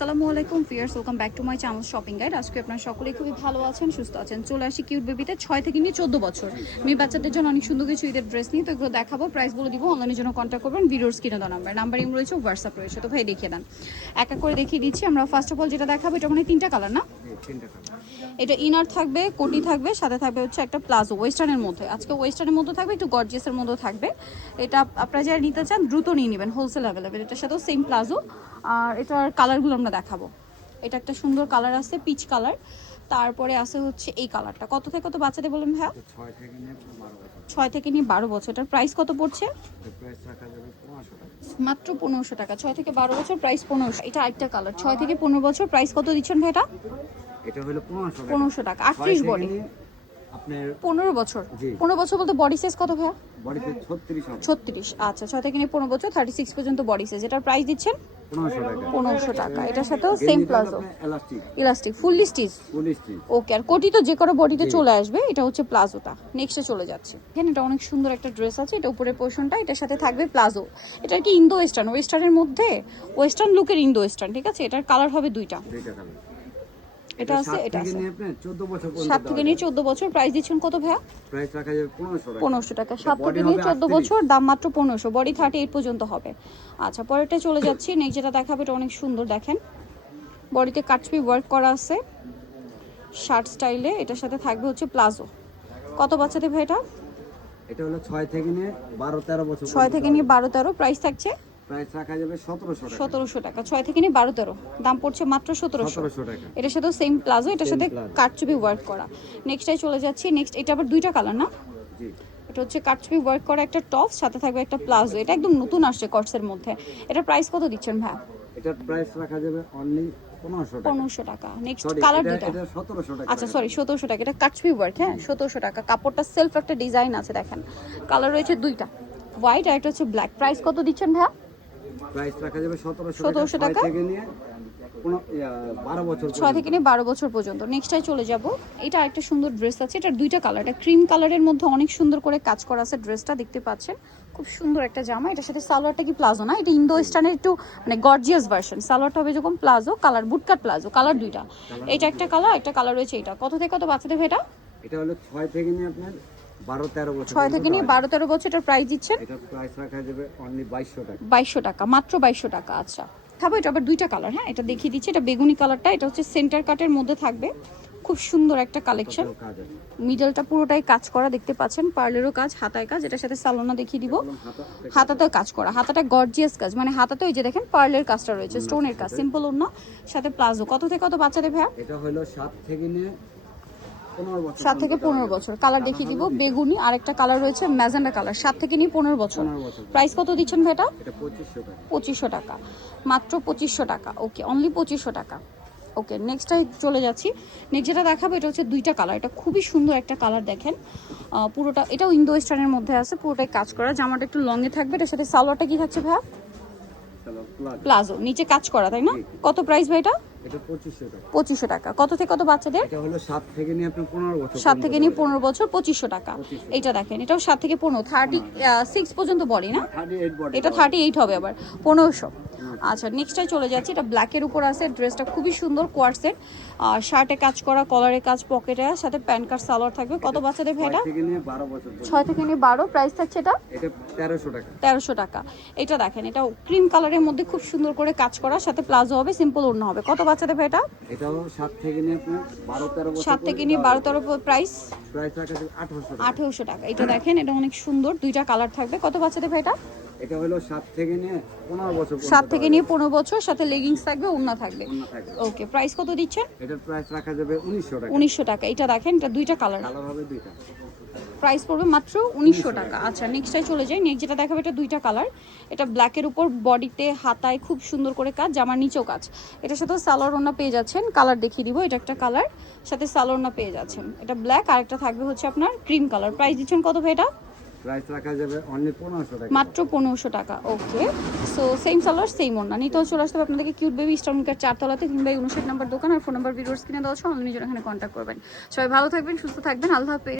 আসসালামু আলাইকুম viewers, welcome back to my channel shopping guide. আজকে আপনারা সকলেই খুবই ভালো আছেন, সুস্থ আছেন। চলে আসি কিউট বেবিতে 6 থেকে নিয়ে 14 বছর মেয়ে বাচ্চাদের জন্য অনেক সুন্দর কিছু ঈদের ড্রেস নিয়ে, তো এগুলো দেখাবো, প্রাইস বলে দিব। অনলাইনের জন্য কন্ট্যাক্ট করবেন, ভিডিওর স্ক্রিনে দেওয়া নাম্বার ইম রয়েছে, হোয়াটসঅ্যাপ রয়েছে। তো ভাই দেখিয়ে দেন, এক এক করে দেখিয়ে দিচ্ছি। আমরা ফার্স্ট অফ অল যেটা দেখাবো, এটা মানে 3টা কালার না, এটা ইনার থাকবে, কোটি থাকবে, সাথে থাকবে হচ্ছে একটা প্লাজো ওয়েস্টার্নের মধ্যে। আজকে ওয়েস্টার্নের মধ্যে থাকবে, একটু গর্জিয়াসের মধ্যে থাকবে। এটা আপনারা যারা নিতে চান দ্রুত নিয়ে নেবেন, হোলসেল অ্যাভেলেবেল। এটার সাথেও সেম প্লাজো। আর এটার কালারগুলো আমরা দেখাবো। এটা একটা সুন্দর কালার আছে, পিচ কালার। তারপরে আছে হচ্ছে এই কালারটা। কত থেকে কত বাচ্চাদের বলুন ভাইয়া? 6 থেকে নিয়ে 12 বছর। এটার প্রাইস কত পড়ছে? মাত্র 1500 টাকা। 6 থেকে 12 বছর, প্রাইস 1500। এটা আরেকটা কালার, 6 থেকে 15 বছর, প্রাইস কত দিচ্ছেন ভাই এটা? এটা হলো 1500 টাকা। 38 বডি, আপনার 15 বছর। 15 বছর বলতে বডি সাইজ কত ভাইয়া? বডি সাইজ 36 হবে। 36। আচ্ছা, 6 থেকে নিয়ে 15 বছর, 36 পর্যন্ত বডি সাইজ। এটার প্রাইস দিচ্ছেন 1500 টাকা। 1500 টাকা। এটার সাথেও same palazzo, elastic elastic, fully stitch. Okay, আর কোটি তো যে কোনো বডিতে চলে আসবে। এটা হচ্ছে প্লাজোটা। নেক্সটে চলে যাচ্ছে। এখানে এটা অনেক সুন্দর একটা ড্রেস আছে, এটা উপরের পোর্শনটা, এটার সাথে থাকবে প্লাজো। এটা কি ইন্দো ওয়েস্টার্ন, ওয়েস্টার্নের মধ্যে ওয়েস্টার্ন লুকের ইন্দো ওয়েস্টার্ন, ঠিক আছে? এটার কালার হবে দুইটা। এটা আছে, এটা আছে 7 থেকে নিয়ে 14 বছর। প্রাইস দিচ্ছেন কত ভাইয়া? প্রাইস রাখা যাবে 1500 টাকা। 7 থেকে নিয়ে 14 বছর, দাম মাত্র 1500। বডি 38 পর্যন্ত হবে। আচ্ছা, পরেরটা চলে যাচ্ছি। নেক্সট যেটা দেখাবে, এটা অনেক সুন্দর, দেখেন বডিতে কাটছবি ওয়ার্ক করা আছে, শার্ট স্টাইলে। এটার সাথে থাকবে হচ্ছে প্লাজো। কত বাচ্চাদের ভাই এটা? এটা হলো 6 থেকে নিয়ে 12 13 বছর। 6 থেকে নিয়ে 12 13। প্রাইস থাকছে প্রাইস রাখা যাবে 1700 টাকা। 6 থেকে নিয়ে 12 13, দাম পড়ছে মাত্র 1700 টাকা। এটার সাথে সেম প্লাজো, এটার সাথে কাটছবি ওয়ার্ক করা। নেক্সটে চলে যাচ্ছি। নেক্সট এটা আবার দুইটা কালার না, জি। এটা হচ্ছে কাটছবি ওয়ার্ক করা একটা টপ, সাথে থাকবে একটা প্লাজো। এটা একদম নতুন আসছে কটসের মধ্যে। এটা প্রাইস কত দিচ্ছেন ভাই? এটার প্রাইস রাখা যাবে অনলি 1500 টাকা। নেক্সট কালার দুটো। এটা 1700 টাকা। আচ্ছা সরি, 1700 টাকা। এটা কাটছবি ওয়ার্ক, হ্যাঁ 1700 টাকা। কাপড়টা সেলফ একটা ডিজাইন আছে, দেখেন কালার রয়েছে দুইটা, হোয়াইট আর একটা হচ্ছে ব্ল্যাক। প্রাইস কত দিচ্ছেন ভাই? প্রাইস রাখা যাবে 1700 টাকা থেকে নিয়ে 12 বছর, 6 থেকে নিয়ে 12 বছর পর্যন্ত। নেক্সটটাই চলে যাব। এটা আরেকটা সুন্দর ড্রেস আছে, এটার দুইটা কালার। এটা ক্রিম কালারের মধ্যে অনেক সুন্দর করে কাজ করা আছে, ড্রেসটা দেখতে পাচ্ছেন। খুব সুন্দর একটা জামা। এটার সাথে সালোয়ারটা কি প্লাজো না, এটা ইন্দো ওয়েস্টার্নের একটু মানে গর্জিয়াস ভার্সন। সালোয়ারটা হবে যেরকম palazzo, colour bootcut palazzo, colour দুইটা। এটা একটা কালার, একটা কালার রয়েছে এটা। কত থেকে কত বাচ্চাদের ভাই এটা? এটা হলো 6 থেকে নিয়ে আপনার 12 13 বছর। 6 থেকে নিয়ে 12 13 বছর। এটার প্রাইস দিচ্ছেন? এটার প্রাইস রাখা যাবে অনলি 2200 টাকা। 2200 টাকা, মাত্র 2200 টাকা। আচ্ছা খাবো। এটা আবার দুইটা কালার, হ্যাঁ এটা দেখিয়ে দিচ্ছি। এটা বেগুনি কালারটা, এটা হচ্ছে সেন্টার কাটের মধ্যে থাকবে। খুব সুন্দর একটা কালেকশন। মিডলটা পুরোটাই কাজ করা, দেখতে পাচ্ছেন পার্লেরও কাজ, হাতায় কাজ। এটার সাথে সালোনা দেখিয়ে দিব, হাতাতেও কাজ করা। হাতাটা গর্জিয়াস কাজ, মানে হাতাতেও এই যে দেখেন পার্লের কাজটা রয়েছে, স্টোনের কাজ, সিম্পল ওড়না সাথে প্লাজো। কত থেকে কত বাচ্চাদের ভাইয়া? এটা হলো 7 থেকে নিয়ে 15 বছর। 7 থেকে 15 বছর। কালার দেখিয়ে দিব, বেগুনি, আরেকটা কালার রয়েছে ম্যাজেন্ডা কালার। 7 থেকে নিয়ে 15 বছর। প্রাইস কত দিচ্ছেন ভাই এটা? এটা 2500 টাকা। 2500 টাকা, মাত্র 2500 টাকা। ওকে, অনলি 2500 টাকা। ওকে, নেক্সটটাই চলে যাচ্ছি। নেক্সট যেটা দেখাবো, এটা হচ্ছে দুইটা কালার। এটা খুবই সুন্দর একটা কালার, দেখেন পুরোটা। এটাও ইন্দো ওয়েস্টার্নের মধ্যে আছে, পুরোটাই কাজ করা। জামাটা একটু লংয়ে থাকবে। এটার সাথে সালোয়ারটা কি থাকছে ভাইয়া? প্লাজো, নিচে কাজ করা, তাই না? কত প্রাইস ভাই এটা? এটা 2500 টাকা। 2500 টাকা। কত থেকে কত বাচ্চাদের? এটা হলো 7 থেকে নিয়ে আপনি 15 বছর। 7 থেকে নিয়ে 15 বছর, 2500 টাকা। এটা দেখেন, এটাও 7 থেকে 15, 36 পর্যন্ত বডি না, 38 বডি। এটা 38 হবে আবার, 1500। আচ্ছা, নেক্সটটাই চলে যাচ্ছি। এটা ব্ল্যাকের উপর আছে, ড্রেসটা খুবই সুন্দর, কোয়ার্সেট, শার্টে কাজ করা, কলারে কাজ, পকেটে, সাথে প্যান্ট কার্ড সালোয়ার থাকবে। কত বাচ্চাদের ভাই এটা? 6 থেকে নিয়ে 12 বছর। 6 থেকে নিয়ে 12। প্রাইস থাকছে এটা? এটা 1300 টাকা। 1300 টাকা। এটা দেখেন, এটা ক্রিম কালারের মধ্যে খুব সুন্দর করে কাজ করা, সাথে প্লাজো হবে, সিম্পল ওড়না হবে। কত বাচ্চাদের ভাই এটা? এটাও 7 থেকে নিয়ে আপনি 12 13 বছর। 7 থেকে নিয়ে 12 13। প্রাইস রাখা যাবে 1800 টাকা। 1800 টাকা। এটা দেখেন, এটা অনেক সুন্দর, দুইটা কালার থাকবে। কত বাচ্চাদের ভাই এটা? এটা হলো 7 থেকে নিয়ে 15 বছর। 7 থেকে নিয়ে 15 বছর, সাথে লেগিংস থাকবে, ওড়না থাকবে। ওকে, প্রাইস কত দিচ্ছেন? এটার প্রাইস রাখা যাবে 1900 টাকা। 1900 টাকা। এটা দেখেন, এটা দুইটা কালার, কালার হবে দুইটা। প্রাইস পড়বে মাত্র 1900 টাকা। আচ্ছা, নেক্সটটাই চলে যাই। নেক্সট যেটা দেখাবে, এটা দুইটা কালার। এটা ব্ল্যাকের উপর, বডিতে হাতায় খুব সুন্দর করে কাজ, জামার নিচেও কাজ। এটার সাথে সালোয়ার ওড়না পেয়ে যাচ্ছেন। কালার দেখিয়ে দিব, এটা একটা কালার, সাথে সালোয়ার ওড়না পেয়ে যাচ্ছেন। এটা ব্ল্যাক, আর একটা থাকবে হচ্ছে আপনার ক্রিম কালার। প্রাইস দিচ্ছেন কত ভাই এটা? প্রাইস রাখা যাবে অনলি 1500 টাকা। মাত্র 1500 টাকা। ওকে, সো সেম সালোয়ার সেম ওড়না। নিতেও চলে আসতে হবে আপনাদেরকে কিউট বেবি ইস্টার্নকার 4 তলাতে 3/59 নম্বর দোকান। আর ফোন নাম্বার ভিডিওর স্ক্রিনে দেওয়া আছে, অনলাইনে জন্য এখানে কন্ট্যাক্ট করবেন। সবাই ভালো থাকবেন, সুস্থ থাকবেন, আল্লাহ হাফেজ।